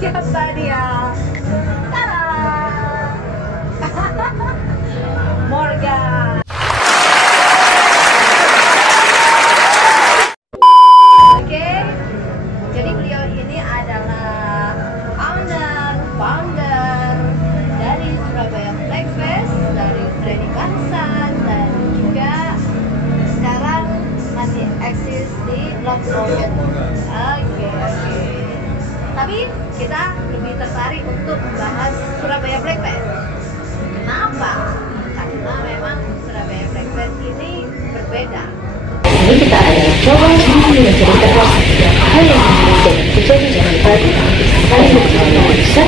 Siapa dia? Tada! Morgan. Oke, jadi beliau ini adalah founder dari Surabaya Black Fest, dari Freddy Bansan, dan juga sekarang masih eksis di Love Morgan. Oke. Tapi kita lebih tertarik untuk membahas Surabaya Black Fest. Kenapa? Karena memang Surabaya Black Fest ini berbeda. Ini kita adalah coba menceritakan setiap hal yang menjadi kejadian tadi saling berjalan bisa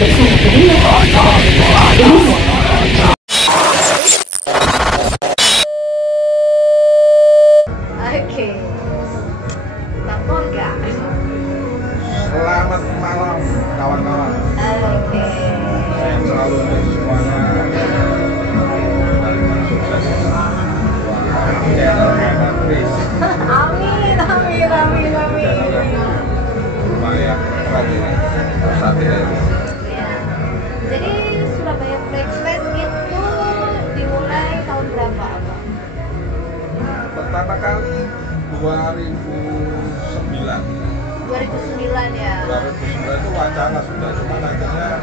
bersama kedua ini. Oke, Bang Morgan. Selamat malam kawan-kawan. Oke. Saya selalu untuk semuanya sukses buat channel Chris. Amin. Channel lumayan keren ini saat ini. Ya. Jadi Surabaya Black Fest itu dimulai tahun berapa, Abang? Pertama kali 2009. 2009 ya. 2009 itu wacana sudah, cuma akhirnya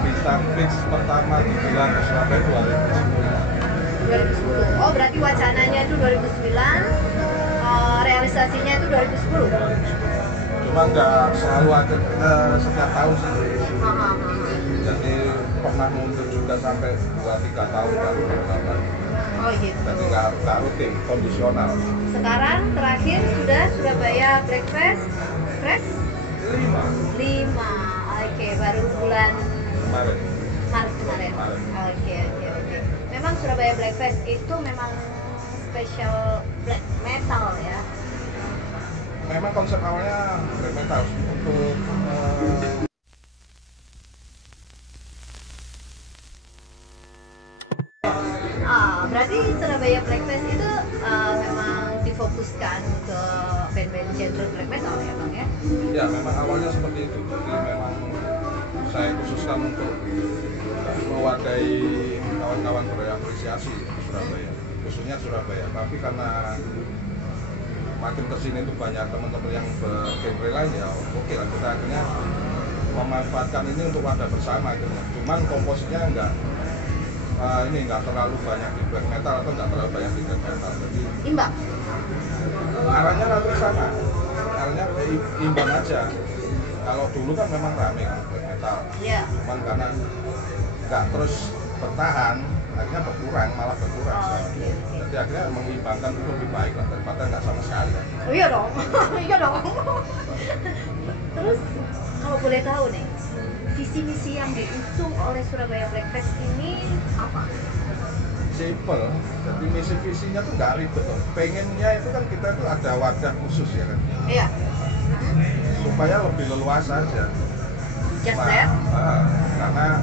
bisa fix pertama dibilang ke Surabaya 2010. 2010. Oh, berarti wacananya itu 2009, realisasinya itu 2010. Cuma nggak selalu ada setiap tahun sih. Jadi pernah mundur juga sampai 2-3 tahun baru berjalan. Oh gitu. Jadi nggak rutin, kondisional. Sekarang terakhir sudah Surabaya Black Fest 5. Oke, baru bulan Kemarin. Maret kemarin. Oke. Memang Surabaya Black Fest itu memang spesial black metal ya. Memang konsep awalnya black metal untuk Berarti Surabaya Black Fest itu memang difokuskan ke band-band genre black metal ya, Bang ya? ya memang awalnya seperti itu. Jadi memang saya khususkan untuk mewadahi kawan-kawan berapresiasi Surabaya, khususnya Surabaya. Tapi karena makin kesini itu banyak teman-teman yang bergenre lain, ya oke lah, kita akhirnya memanfaatkan ini untuk wadah bersama akhirnya. Cuman komposisinya nggak terlalu banyak di black metal atau nggak terlalu banyak di black metal. Jadi Imbang. arahnya nanti sana, arahnya imbang aja. Kalau dulu kan memang rame kan black metal, Iya. cuman karena nggak terus bertahan, akhirnya malah berkurang. Oke. Jadi akhirnya mengimbangkan itu lebih baik lah daripada nggak sama sekali. Oh iya dong. Iya dong. Terus kalau boleh tahu nih, visi misi yang diusung oleh Surabaya Black Fest ini apa? Simple, jadi misi visinya tuh nggak ribet loh. Pengennya itu kan kita tuh ada wadah khusus ya kan, Iya. supaya lebih leluasa aja. Just that. Karena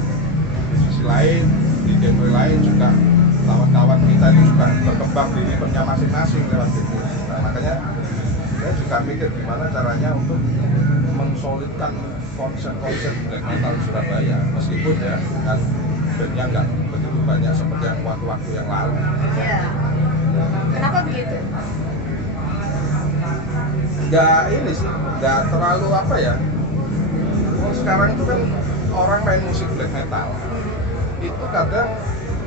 di sisi lain, di genre lain juga kawan-kawan kita itu juga berkembang di eventnya masing-masing lewat itu. Nah, makanya saya juga mikir gimana caranya untuk mensolidkan konsep-konsep black metal di Surabaya, meskipun ya kan bandnya nggak begitu banyak seperti yang waktu-waktu yang lalu. Iya. Kenapa begitu? Nggak terlalu apa ya. Sekarang itu kan orang main musik black metal itu kadang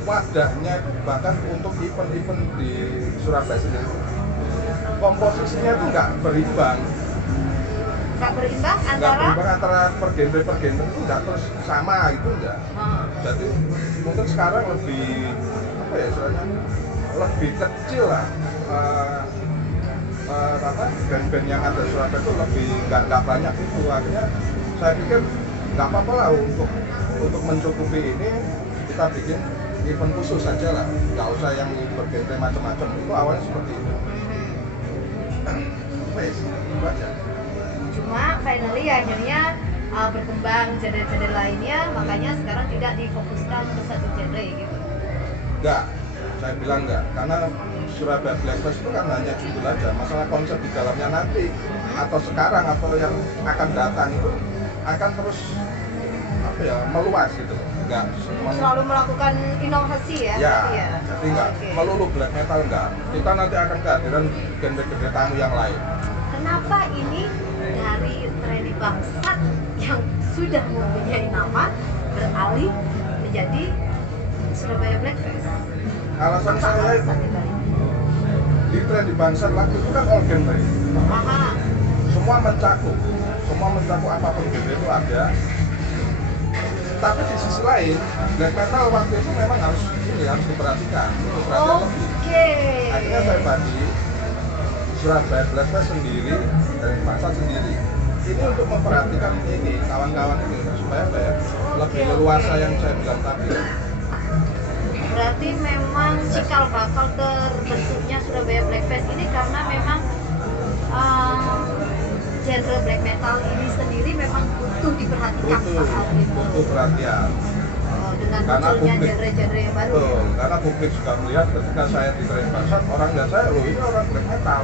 wadahnya itu bahkan untuk event-event di Surabaya sendiri komposisinya itu nggak berimbang. Nggak berimbang Nggak antara berimbang antara per genre itu nggak terus sama gitu enggak. Jadi mungkin sekarang lebih apa ya istilahnya, lebih kecil lah band-band yang ada di Surabaya itu lebih nggak banyak itu. Akhirnya saya pikir nggak apa-apa lah untuk mencukupi ini kita bikin event khusus saja lah, nggak usah yang bergenre macam-macam. Itu awalnya seperti itu. Wes, itu aja. Cuma finally akhirnya berkembang genre-genre lainnya, makanya sekarang tidak difokuskan ke satu genre gitu. Enggak, Saya bilang enggak, karena Surabaya Black Fest itu kan hanya judul aja. Masalah konsep di dalamnya nanti atau sekarang atau yang akan datang itu akan terus apa ya, meluas gitu. Enggak Selalu melakukan inovasi ya. ya, berarti ya? jadi enggak Oke. melulu black metal enggak. Kita nanti akan kehadiran genre-genre tamu yang lain. Kenapa ini dari Treni Bangsat yang sudah mempunyai nama beralih menjadi Surabaya Black Fest? Alasan Apa saya itu alasan dibalik? di tren di bangsa waktu itu kan all genre. Aha. Semua mencakup apapun genre itu ada. Tapi di sisi lain, black metal waktu itu memang harus diperhatikan, untuk perhatian lebih. Oke. Akhirnya saya bagi Surabaya Black Fest sendiri dan Bangsa sendiri. Ini untuk memperhatikan ini kawan-kawan ini supaya apa ya, lebih leluasa yang saya bilang tadi. Berarti memang cikal bakal terbentuknya Surabaya Black Fest ini karena memang genre black metal ini sendiri memang butuh diperhatikan saat itu. Butuh perhatian. Dengan Karena munculnya publik. genre-genre yang baru. Betul, karena publik juga melihat ketika saya di tren Bangsa, orang lihat saya, loh ini orang black metal.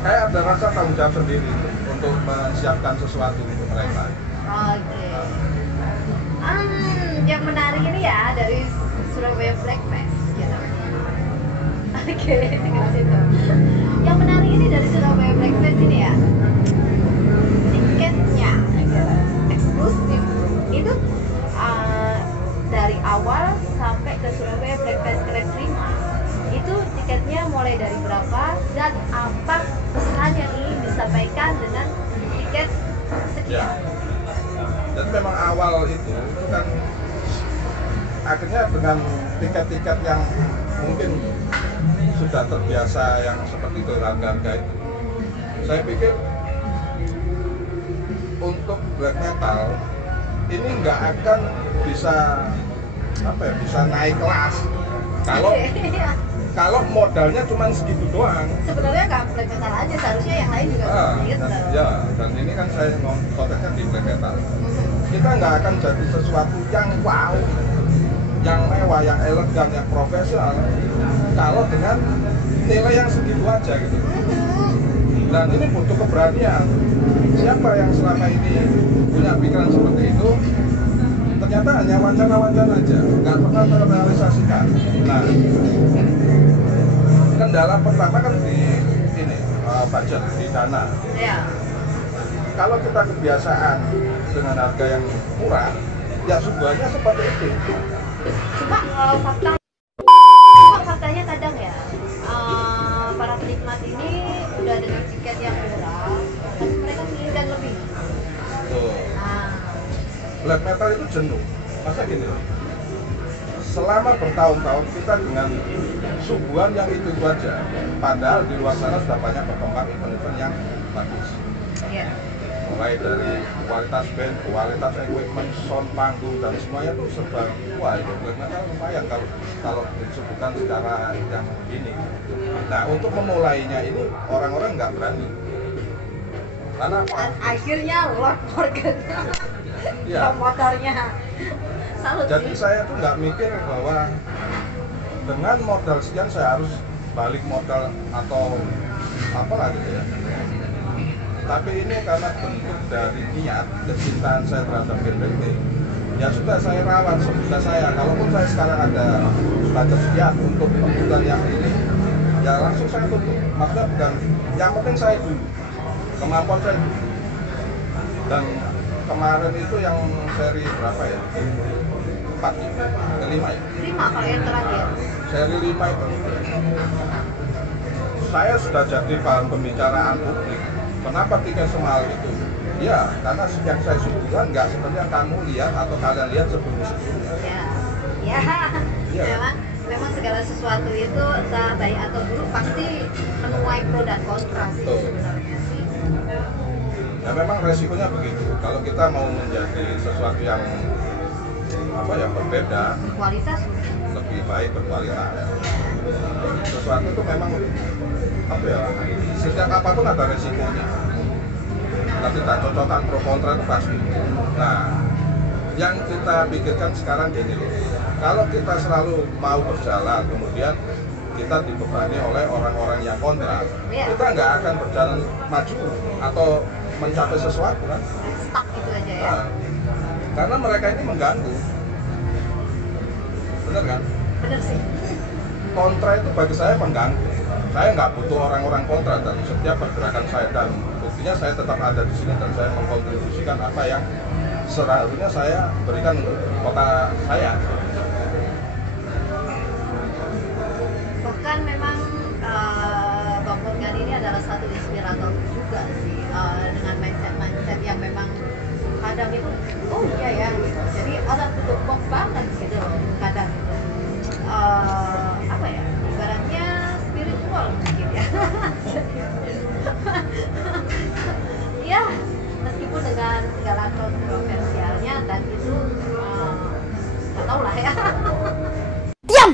Saya ada rasa tanggung jawab sendiri untuk menyiapkan sesuatu untuk mereka. Oke. Yang menarik ini ya dari Surabaya Black Fest gitu. Oke, tinggal situ. Yang menarik ini dari Surabaya Black Fest ini ya, tiketnya gitu, eksklusif itu dari awal sampai ke Surabaya Black Fest Keren 5 itu tiketnya mulai dari berapa dan apa pesan yang ingin disampaikan dengan tiket Ya. sekian? Dan memang awal itu kan akhirnya dengan tiket-tiket yang mungkin sudah terbiasa yang seperti itu harga-harga itu. Saya pikir untuk black metal ini nggak akan bisa bisa naik kelas kalau modalnya cuma segitu doang. Sebenarnya nggak black metal aja, seharusnya yang lain juga seperti itu. Dan ini kan saya konteksnya di black metal. Kita nggak akan jadi sesuatu yang wow, yang mewah, yang elegan, yang profesional kalau dengan nilai yang segitu aja gitu. Dan ini butuh keberanian. Siapa yang selama ini punya pikiran seperti itu, ternyata hanya wacana-wacana aja, nggak pernah terrealisasikan. Nah, kendala pertama kan di ini budget, di dana. Ya. Kalau kita kebiasaan dengan harga yang murah, ya suguhannya seperti itu. Cuma faktanya kadang ya para penikmat ini udah dengan tiket yang murah, tapi mereka menginginkan lebih. Tuh. Nah, Black metal itu jenuh. Masa gini, selama bertahun-tahun kita dengan suguhan yang itu aja, padahal di luar sana sudah banyak berkembang event-event yang bagus. ya. Mulai dari kualitas band, kualitas equipment, sound panggung dan semuanya tuh serba wah itu black metal lumayan kalau disebutkan secara yang ini. Nah untuk memulainya ini orang-orang nggak berani. Karena apa? Dan akhirnya Lord Morgan Ya. motornya. Salut Jadi sih. saya tuh nggak mikir bahwa dengan modal sekian saya harus balik modal atau apalah gitu ya. Tapi ini karena bentuk dari niat kecintaan saya terhadap band ini, ya sudah saya rawat sebisa saya. Kalaupun saya sekarang ada budget sekian untuk kebutuhan yang ini, ya langsung saya tutup. Maksudnya bukan, yang penting saya dulu, kemampuan saya dulu. Dan kemarin itu yang seri berapa ya? 4 ya? Kelima ya? 5 kalau yang terakhir. Seri 5 itu saya sudah jadi bahan pembicaraan publik. Kenapa tiket semahal itu? Ya, karena yang saya suguhkan nggak seperti yang kamu lihat atau kalian lihat sebelum-sebelumnya. Ya. Iya. Memang segala sesuatu itu entah baik atau buruk pasti menuai pro dan kontra sih Betul. sebenarnya sih. Ya memang resikonya begitu. Kalau kita mau menjadi sesuatu yang berbeda, Kualitas lebih baik berkualitas. Sesuatu itu memang setiap apapun ada resikonya. Tapi tak cocokan pro kontra itu pasti. Nah, Yang kita pikirkan sekarang gini loh, kalau kita selalu mau berjalan, kemudian kita dibebani oleh orang-orang yang kontra, kita nggak akan berjalan maju atau mencapai sesuatu kan? Stuck gitu aja ya. Nah, karena mereka ini mengganggu, bener kan? Bener sih. Kontra itu bagi saya mengganggu. Saya nggak butuh orang-orang kontra dalam setiap pergerakan saya, dan buktinya saya tetap ada di sini dan saya mengkontribusikan apa yang seharusnya saya berikan untuk kota saya. Bahkan memang Bang Morgan ini adalah satu inspirator juga sih, dengan mindset yang memang kadang itu oh iya ya gitu. Jadi orang tutup box banget gitu kadang gitu. Apa ya, ibaratnya spiritual mungkin ya. Ya, meskipun dengan segala kontroversialnya dan itu nggak tahu lah ya. Ya.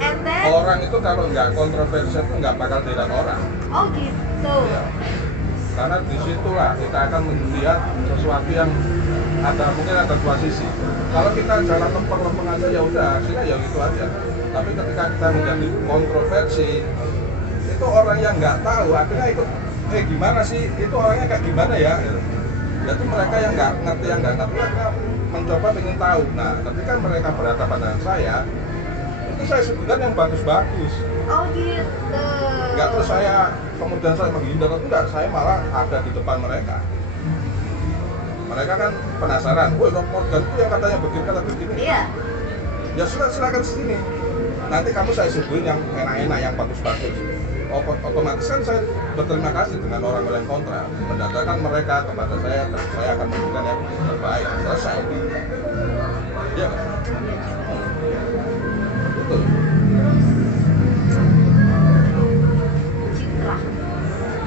And then, Orang itu kalau nggak kontroversial itu nggak bakal dilihat orang. oh gitu. Ya. Karena disitulah kita akan melihat sesuatu yang mungkin ada dua sisi. Kalau kita jalan lempeng-lempeng aja ya udah, hasilnya ya gitu aja. Tapi ketika kita menjadi kontroversi, itu orang yang nggak tahu akhirnya ikut, gimana sih itu orangnya kayak gimana ya? Jadi mereka yang nggak ngerti mereka mencoba ingin tahu. Nah, ketika mereka berhadapan dengan saya, itu saya sebutkan yang bagus-bagus. Oh gitu. Nggak terus saya kemudian saya menghindar, enggak, saya malah ada di depan mereka. Mereka kan penasaran, woi Rob Morgan itu yang katanya begini. Iya. Ya silakan sini. Nanti kamu saya suguhin yang enak-enak, yang bagus-bagus. Otomatis kan saya berterima kasih dengan orang-orang kontra, mendatangkan mereka kepada saya dan saya akan memberikan yang terbaik. Selesai. Iya kan? Betul.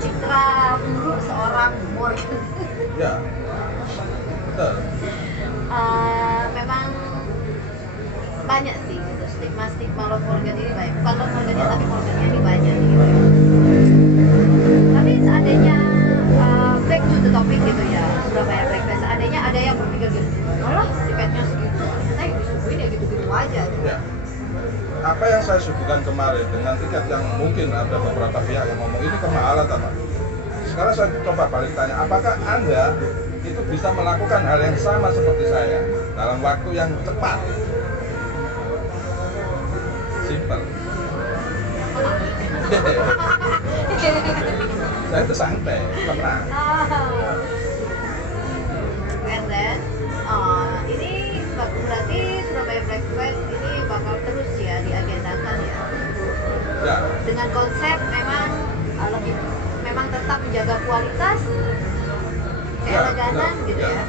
Citra buruk seorang Morgan. Ya. Betul. Memang banyak sih gitu, stigma Lord Morgan ini banyak. Bukan Lord Morgan tapi Morgannya ini banyak gitu. Tapi seandainya back to the topic gitu ya, Surabaya Black Fest, seandainya ada yang berpikir gitu, malah tiketnya segitu, ternyata yang disuguhin ya gitu-gitu aja gitu. Ya. Apa yang saya suguhkan kemarin dengan tiket yang mungkin ada beberapa pihak yang ngomong ini kemahalan, Pak. Sekarang saya coba balik tanya, apakah Anda itu bisa melakukan hal yang sama seperti saya dalam waktu yang cepat? Simple. Saya itu santai, tenang. And then, ini berarti Surabaya Black Fest ini bakal terus ya diagendakan ya. Ya. Dengan konsep memang lebih memang tetap menjaga kualitas, keeleganan gitu ya.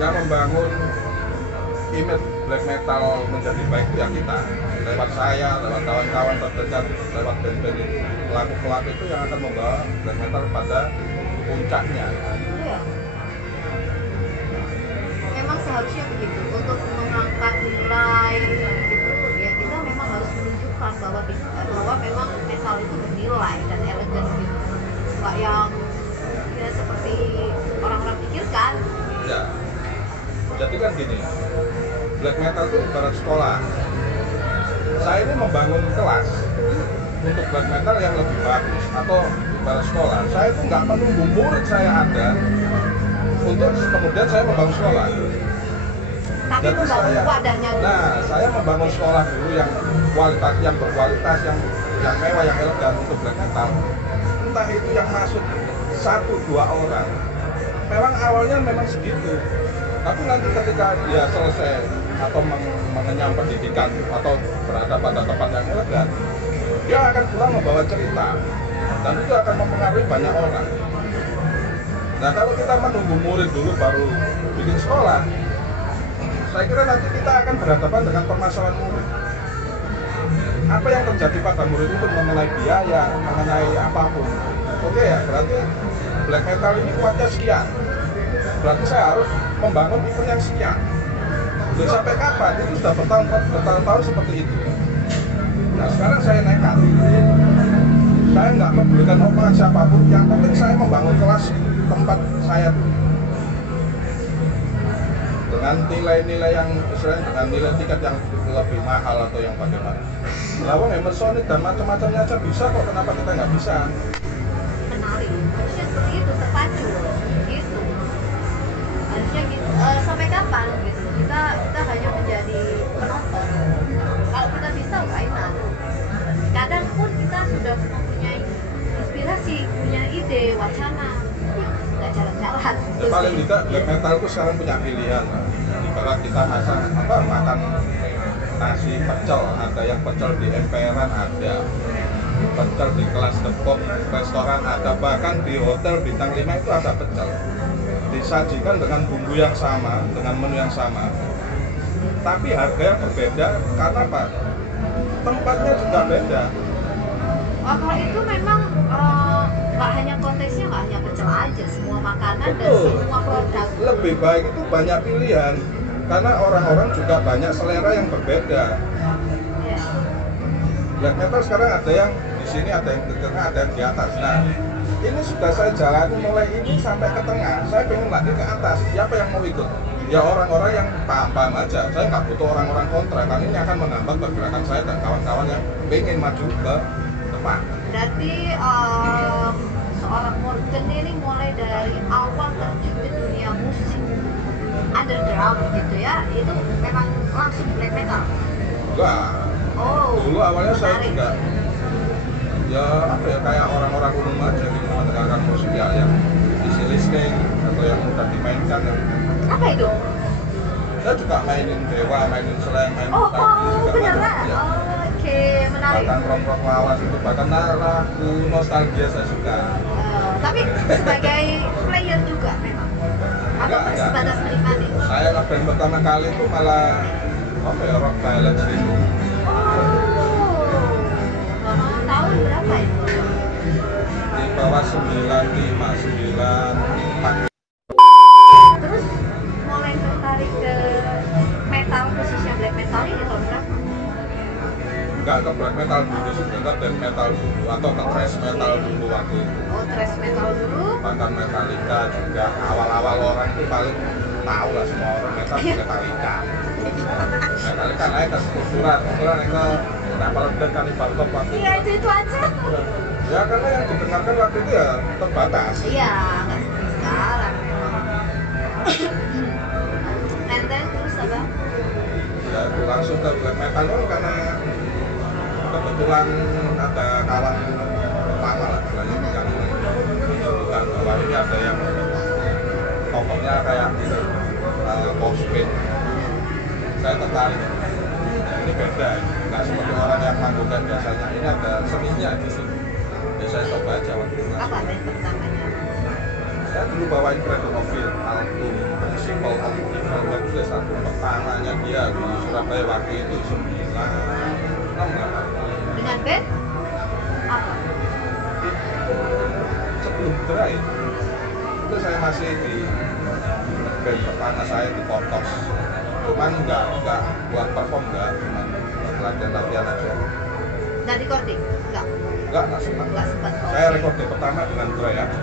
Yang membangun image black metal menjadi baik itu ya kita, lewat saya, lewat kawan-kawan terdekat, lewat band-band pelaku-pelaku itu yang akan membawa black metal pada puncaknya. Iya. Memang seharusnya begitu. Untuk mengangkat nilai gitu ya, kita memang harus menunjukkan bahwa memang metal itu bernilai dan elegan gitu. Nggak yang ya seperti orang-orang pikirkan. Ya. Jadi kan gini, black metal itu ibarat sekolah. Saya ini membangun kelas untuk black metal yang lebih bagus, atau ibarat sekolah. Saya itu nggak menunggu murid saya ada untuk kemudian saya membangun sekolah. Tapi Jadi membangun wadahnya dulu. Nah, saya membangun sekolah dulu yang kualitas, yang berkualitas, yang mewah, yang elegan untuk black metal. Entah itu yang masuk 1-2 orang. Memang awalnya memang segitu. Tapi nanti ketika dia selesai atau mengenyam pendidikan atau berada pada tempat yang elegan, dia akan pulang membawa cerita dan itu akan mempengaruhi banyak orang. Nah, kalau kita menunggu murid dulu baru bikin sekolah, saya kira nanti kita akan berhadapan dengan permasalahan murid. Apa yang terjadi pada murid itu mengenai biaya, mengenai apapun. Oke ya, berarti black metal ini kuatnya sekian. Berarti saya harus membangun event yang sekian. Dan sampai kapan? Itu sudah bertahun-tahun seperti itu. Nah, sekarang saya nekat. Saya nggak membutuhkan omongan siapapun. Yang penting saya membangun kelas tempat saya dulu. dengan nilai-nilai yang istilahnya dengan nilai tiket yang lebih mahal atau yang bagaimana. Lawan Emerson dan macam-macamnya aja bisa kok, kenapa kita nggak bisa? Menarik, harusnya seperti itu, terpacu gitu. Harusnya gitu. Sampai kapan gitu? Kita hanya menjadi penonton. Kalau kita bisa, why not? Kadang pun kita sudah mempunyai inspirasi, punya ide, wacana, nggak jalan-jalan. Ya, paling tidak black metal itu sekarang punya pilihan. Kalau kita makan nasi pecel, ada yang pecel di emperan, ada pecel di kelas depot restoran, ada bahkan di hotel bintang 5 itu ada pecel. Disajikan dengan bumbu yang sama, dengan menu yang sama, tapi harganya berbeda karena apa? Tempatnya juga beda. Oh, kalau itu memang nggak hanya konteksnya, nggak hanya pecel aja, semua makanan. Betul. Dan semua produk. Lebih baik itu banyak pilihan karena orang-orang juga banyak selera yang berbeda. Ya. Black metal sekarang ada yang di sini, ada yang di tengah, ada yang di atas. Nah, ini sudah saya jalani mulai ini sampai ke tengah. Saya pengen lagi ke atas. Siapa yang mau ikut? Ya orang-orang yang paham-paham aja. Saya nggak butuh orang-orang kontra, karena ini akan menghambat pergerakan saya dan kawan-kawan yang pengen maju ke depan. Berarti seorang Morgan ini mulai dari awal terjun di dunia musik underground gitu ya, itu memang langsung black metal. Enggak. Oh. Dulu awalnya saya menarik. juga ya apa ya, kayak orang-orang umum aja gitu, mendengarkan musik ya yang easy listening atau yang mudah dimainkan. Apa itu? Saya juga mainin Dewa, mainin Slang, mainin Oh, Tadi juga beneran? macam, ya. Oke, menarik. Bahkan rock lawas itu, bahkan lagu nostalgia saya suka. Tapi sebagai player juga memang? Atau Enggak. sebatas menikmati? Saya ngeband pertama kali itu malah apa ya, rock ballad gitu. Tahun berapa itu? Di bawah 95, 94. Terus mulai tertarik ke metal, khususnya black metal ini tahun berapa? Enggak ke black metal dulu sih, ke death metal dulu atau ke thrash metal dulu waktu itu. Oh, thrash metal dulu. Bahkan Metallica juga, awal-awal orang itu paling tahu lah, semua orang metal Metallica. Metallica naik ke Surat naik ke Napalm dan Cannibal Corpse waktu Iya, itu aja. ya, karena yang didengarkan waktu itu ya terbatas. Iya, nggak seperti sekarang memang. And then terus apa? Ya itu langsung ke black metal karena kebetulan ada kawan lama lah istilahnya yang menunjukkan bahwa ini ada yang tokohnya kayak gitu, Cosplay. Saya tertarik, ini beda, nggak seperti orang yang manggukan biasanya, ini ada seninya di sini. Ya saya coba aja waktu itu. Apa band pertamanya? Saya dulu bawain Cradle of Filth, album Principle of Evil Worthless, album pertamanya dia di Surabaya waktu itu 96 nggak? Dengan band? Apa? Sebelum Dry itu saya masih di band pertama saya di Portos, cuman nggak buat perform, nggak, cuman latihan aja. Dan recording? Enggak? Nggak sempat. Nggak sempat. Saya recording pertama dengan Dry aja.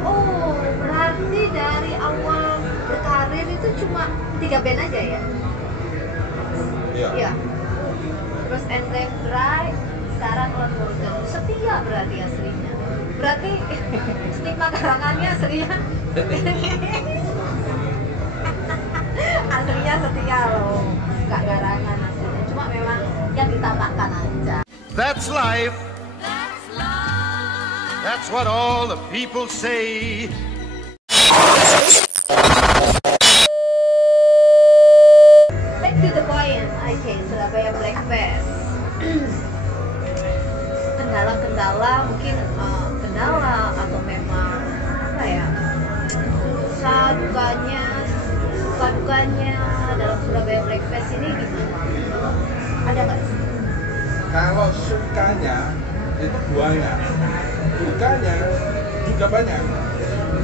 Oh, berarti dari awal berkarir itu cuma 3 band aja ya? Iya. Iya. Terus And Then Dry, sekarang Lord Morgan. Setia berarti aslinya. Berarti stigma karangannya aslinya. Aslinya setia loh. Nggak garangan aslinya. Cuma memang yang ditampakkan aja. That's life. That's what all the people say. Back to the point. Okay, Surabaya Black Fest. Kendala-kendala mungkin kendala atau memang apa ya, susah dukanya dalam Surabaya Black Fest ini gimana? Ada nggak sih? Kalau sukanya itu banyak, dukanya juga banyak.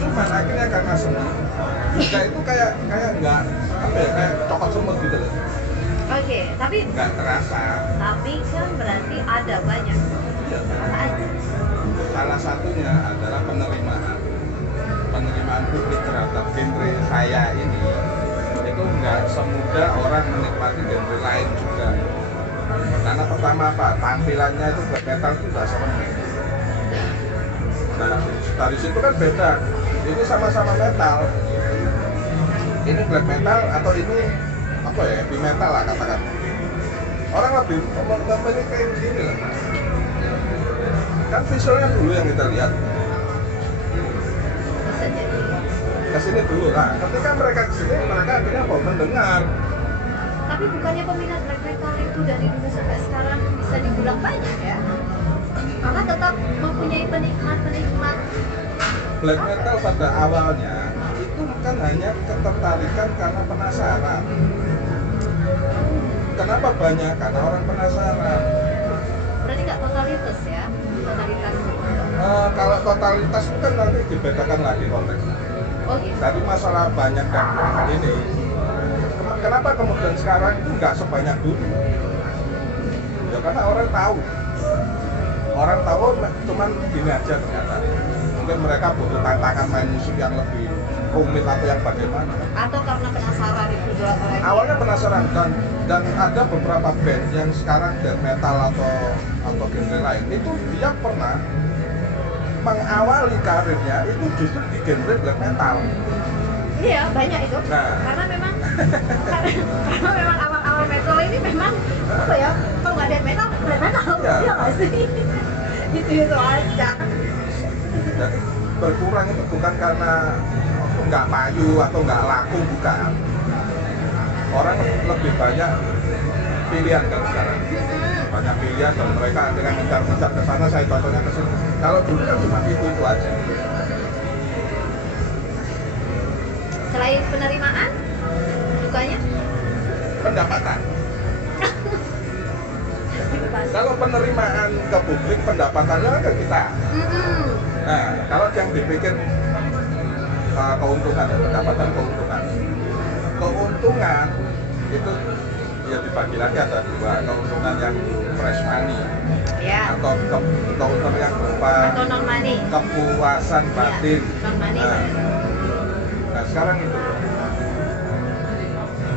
Cuman akhirnya karena senang, duka itu kayak nggak apa ya, kayak coklat semut gitu loh. Oke, tapi Nggak terasa. kan berarti ada banyak. Iya. Apa aja? Salah satunya adalah penerimaan publik terhadap genre saya ini itu nggak semudah orang menikmati genre lain juga. Karena pertama apa? Tampilannya itu black metal itu udah serem. Nah, dari situ kan beda. Ini sama-sama metal. Ini black metal atau ini apa ya? Heavy metal lah katakan. Orang lebih memilih kayak gini lah. Kan visualnya dulu yang kita lihat. Bisa jadi. Kesini dulu lah. Ketika mereka kesini, mereka akhirnya apa? Mendengar. Tapi bukannya peminat black metal itu dari dulu sampai sekarang bisa dibilang banyak ya? Karena tetap mempunyai penikmat-penikmat. Black metal pada awalnya itu kan hanya ketertarikan karena penasaran. Kenapa banyak? Karena orang penasaran. Berarti nggak totalitas ya? Totalitas. Kalau totalitas itu kan nanti dibedakan lagi konteksnya. Oh gitu. Tadi masalah banyak dan ini. Kenapa kemudian sekarang itu nggak sebanyak dulu? Ya karena orang tahu. Orang tahu cuman gini aja ternyata. Mungkin mereka butuh tantangan main musik yang lebih rumit atau yang bagaimana. Atau karena penasaran itu juga oleh Awalnya penasaran dan ada beberapa band yang sekarang death metal atau genre lain itu dia pernah mengawali karirnya itu justru di genre black metal. Iya, banyak itu. Nah. Karena memang awal-awal metal ini memang apa ya? Kalau nggak death metal, black metal. Iya. Iya nggak sih? Gitu aja. Jadi berkurang itu bukan karena nggak payu atau nggak laku, bukan. Orang lebih banyak pilihan kan sekarang. Banyak pilihan dan mereka akhirnya ngejar ke sana, saya contohnya ke sini. Kalau dulu kan cuma itu aja. Selain penerimaan, dukanya? Pendapatan. Kalau penerimaan ke publik, pendapatannya kan ke kita. Nah, kalau yang dipikir keuntungan, ya, pendapatan keuntungan. Keuntungan itu ya dibagi lagi ada dua, keuntungan yang fresh money Ya. atau keuntungan yang berupa Atau non money. kepuasan batin. Non money. Nah, sekarang itu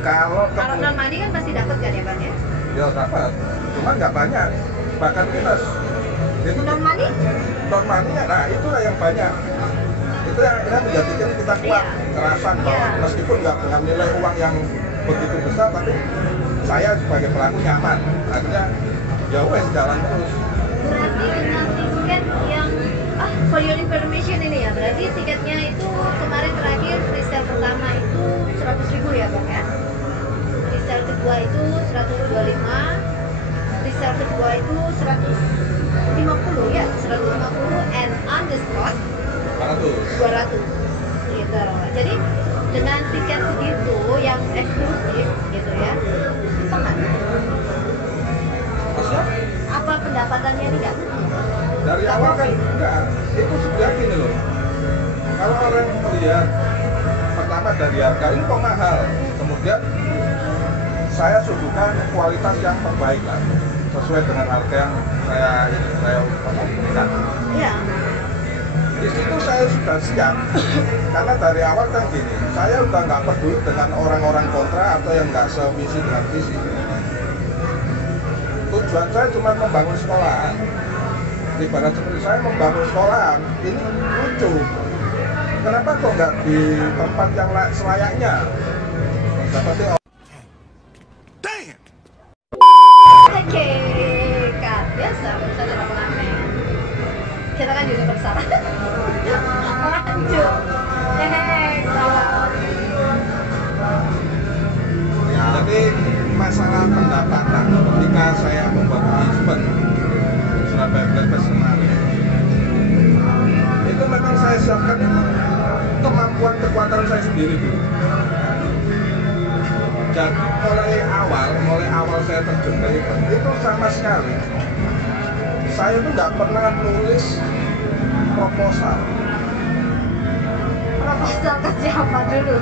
kalau Non money kan pasti dapat kan ya bang ya? ya dapat, cuma nggak banyak, bahkan minus. Itu Non money? non money, nah itulah yang banyak. Itu yang akhirnya menjadikan kita kuat, kerasan bahwa meskipun nggak dengan nilai uang yang begitu besar, tapi saya sebagai pelaku nyaman. Akhirnya ya wes jalan terus. Berarti dengan tiket yang for your information ini ya, berarti tiketnya itu kemarin terakhir presale pertama itu 100.000 ya bang ya? Presale kedua itu 125, presale kedua itu 150 ya, 150 and on the spot 200 gitu. Jadi dengan tiket segitu yang eksklusif gitu ya, sangat. Maksudnya Apa pendapatannya nih nggak? dari awal kan enggak, itu sudah gini loh. Kalau orang melihat pertama dari harga ini kok mahal, kemudian saya suguhkan kualitas yang terbaik lah, sesuai dengan harga yang saya berikan. Iya. Di situ saya sudah siap, karena dari awal kan gini, saya udah nggak peduli dengan orang-orang kontra atau yang nggak sevisi dengan visi. Tujuan saya cuma membangun sekolahan. Ibarat seperti saya membangun sekolahan, ini lucu. Kenapa kok nggak di tempat yang selayaknya? Seperti Oke, Kak, biasa bisa ada pengamen. Kita kan juga bersalah. Lanjut. Salam. Jadi masalah pendapatan ketika saya membuat event Surabaya Black Fest kemarin, itu memang saya siapkan itu kemampuan kekuatan saya sendiri dulu. Jadi mulai awal saya terjun ke event itu sama sekali saya tuh nggak pernah nulis proposal. Proposal ke siapa dulu?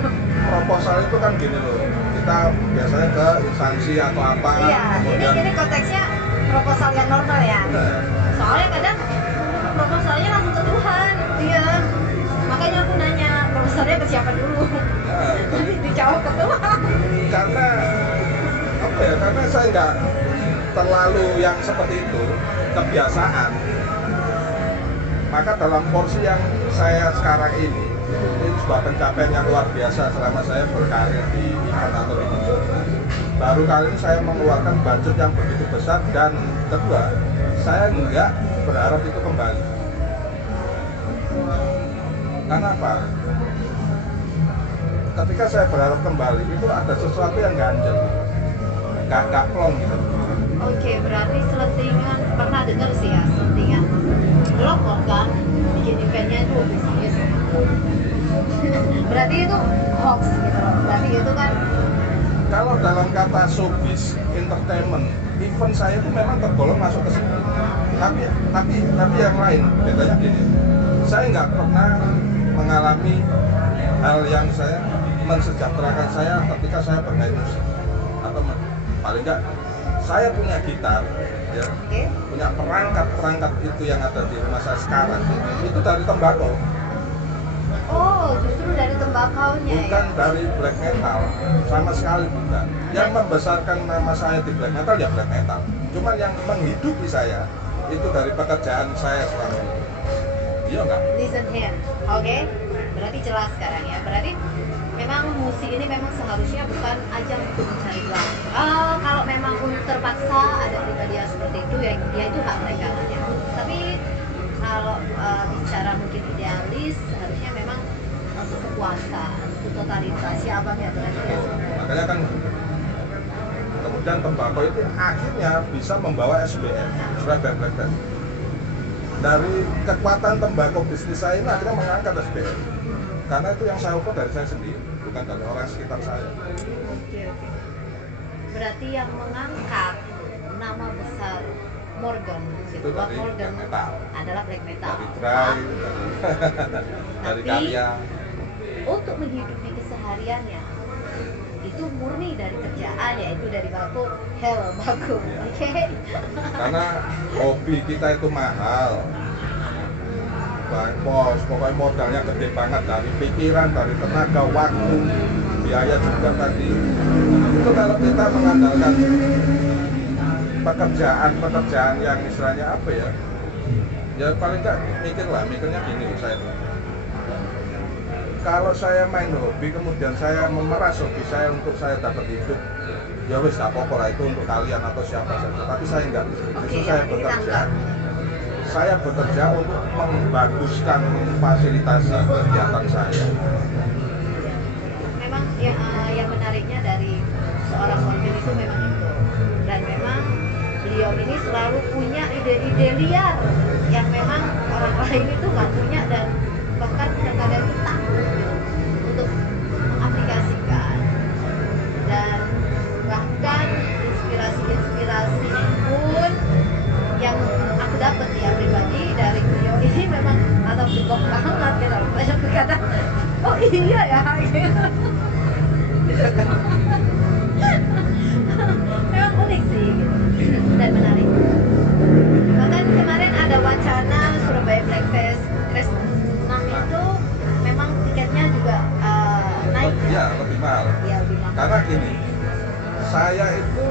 Proposal itu kan gini loh, kita biasanya ke instansi atau apa, Iya, kemudian ini konteksnya proposal yang normal ya. Nah, Soalnya kadang proposalnya langsung ke Tuhan, iya. Makanya aku nanya proposalnya ke siapa dulu. nah, Nanti dijawab ke Tuhan. Karena apa ya? Karena saya nggak terlalu yang seperti itu, kebiasaan. Maka dalam porsi yang saya sekarang ini sebuah pencapaian yang luar biasa selama saya berkarir di event atau di musik. Baru kali ini saya mengeluarkan budget yang begitu besar, dan kedua, saya nggak berharap itu kembali. Karena apa? Ketika saya berharap kembali, itu ada sesuatu yang ganjel, nggak plong gitu. Oke, berarti selentingan, pernah dengar sih ya, selentingan blog kan bikin eventnya itu bisnis. Berarti itu hoax gitu loh. Berarti itu kan Kalau dalam kata showbiz, entertainment, event saya itu memang tergolong masuk ke situ. Tapi yang lain, bedanya gini, saya nggak pernah mengalami hal yang saya mensejahterakan saya ketika saya bermain musik. Atau paling nggak, saya punya gitar, ya, oke. punya perangkat itu yang ada di rumah saya sekarang, itu dari tembakau. Oh, justru dari tembakaunya Bukan ya. dari black metal, sama sekali bukan. Yang membesarkan nama saya di black metal ya black metal. Cuman yang menghidupi saya itu dari pekerjaan saya selama ini. Iya enggak? Listen here, oke? Berarti jelas sekarang ya. Berarti memang musik ini memang seharusnya bukan ajang untuk mencari uang. Kalau memang terpaksa ada kriteria seperti itu ya, itu hak mereka aja. Tapi kalau bicara mungkin idealis, harusnya memang untuk kepuasan, untuk totalitas ya abang ya berarti ya. Makanya kan kemudian tembakau itu akhirnya bisa membawa SBM, Surabaya Black Band. Dari kekuatan tembakau bisnis saya ini akhirnya mengangkat SBM. Karena itu yang saya ukur dari saya sendiri, bukan dari orang sekitar saya. Oke. Berarti yang mengangkat nama besar Morgan Itu Bob dari Morgan black metal. adalah black metal. Dari dry, dari Tapi karya. untuk menghidupi kesehariannya itu murni dari kerjaan, yaitu dari baku oke. Karena hobi kita itu mahal. Bos, pokoknya modalnya gede banget, dari pikiran, dari tenaga, waktu, biaya juga tadi. Itu kalau kita mengandalkan pekerjaan yang istilahnya apa ya? Ya paling nggak mikirnya gini saya. Kalau saya main hobi, kemudian saya memeras hobi saya untuk saya dapat hidup, ya wis gak apa-apa lah, itu untuk kalian atau siapa saja. Tapi saya enggak. Justru saya bekerja untuk membaguskan fasilitasi kegiatan saya. Memang yang menariknya dari seorang Morgan itu memang itu, dan memang beliau ini selalu punya ide-ide liar yang memang orang lain itu nggak punya, dan bahkan kadang-kadang itu takut gitu untuk mengaplikasikan. Dan bahkan inspirasi pun yang aku dapat ya pribadi dari beliau ini memang out of the box banget gitu. Banyak berkata, oh iya ya gitu. Memang unik sih gitu, dan menarik. Bahkan kemarin ada wacana Surabaya Black Fest Christmas. Nah itu memang tiketnya juga naik ya? Iya, lebih mahal. Iya, lebih mahal. Karena gini, saya itu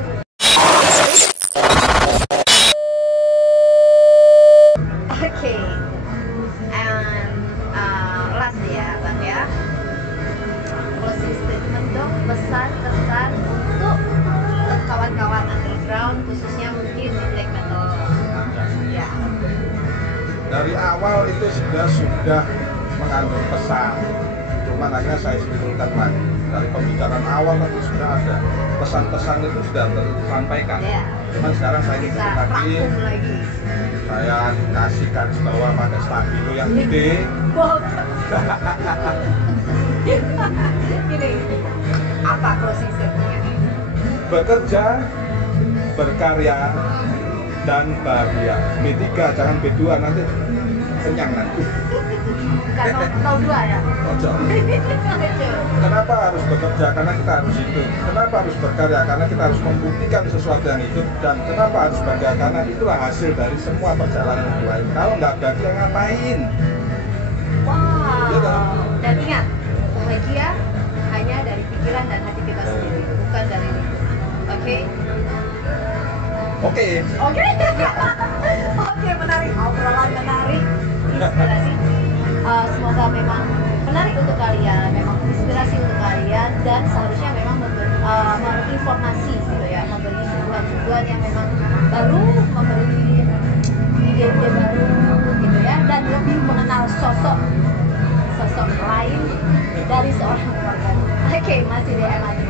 Oke, and last ya Bang ya, closing statement dong, pesan kesan untuk kawan-kawan underground, khususnya mungkin di black metal ya. dari awal itu sudah mengandung pesan, cuman akhirnya saya simpulkan lagi. Dari pembicaraan awal itu sudah ada pesan-pesan, itu sudah tersampaikan. Ya. Cuman sekarang saya Bisa ingin lagi, rangkum lagi. saya kasih garis bawah pakai stabilo yang gede. Wow. Gini, apa closing statementnya? Bekerja, berkarya, dan bahagia. B3, jangan B2, nanti kenyang nanti. Bukan 02 ya? Ojo. Kenapa harus bekerja? Karena kita harus hidup. Kenapa harus berkarya? Karena kita harus membuktikan sesuatu yang hidup. Dan kenapa harus bahagia? Karena itulah hasil dari semua perjalanan hidup lain. Kalau nggak bahagia, ngapain? Wow. Iya kan? Dan ingat, bahagia hanya dari pikiran dan hati kita sendiri, bukan Oke. Oke. Oke, menarik, obrolan menarik, inspirasi. Semoga memang menarik untuk kalian, memang inspirasi untuk kalian, dan seharusnya memang menginformasi gitu ya, memberi hiburan-hiburan yang memang baru, memberi ide-ide baru gitu ya, dan lebih mengenal sosok lain dari seorang korban. Oke, masih di MIT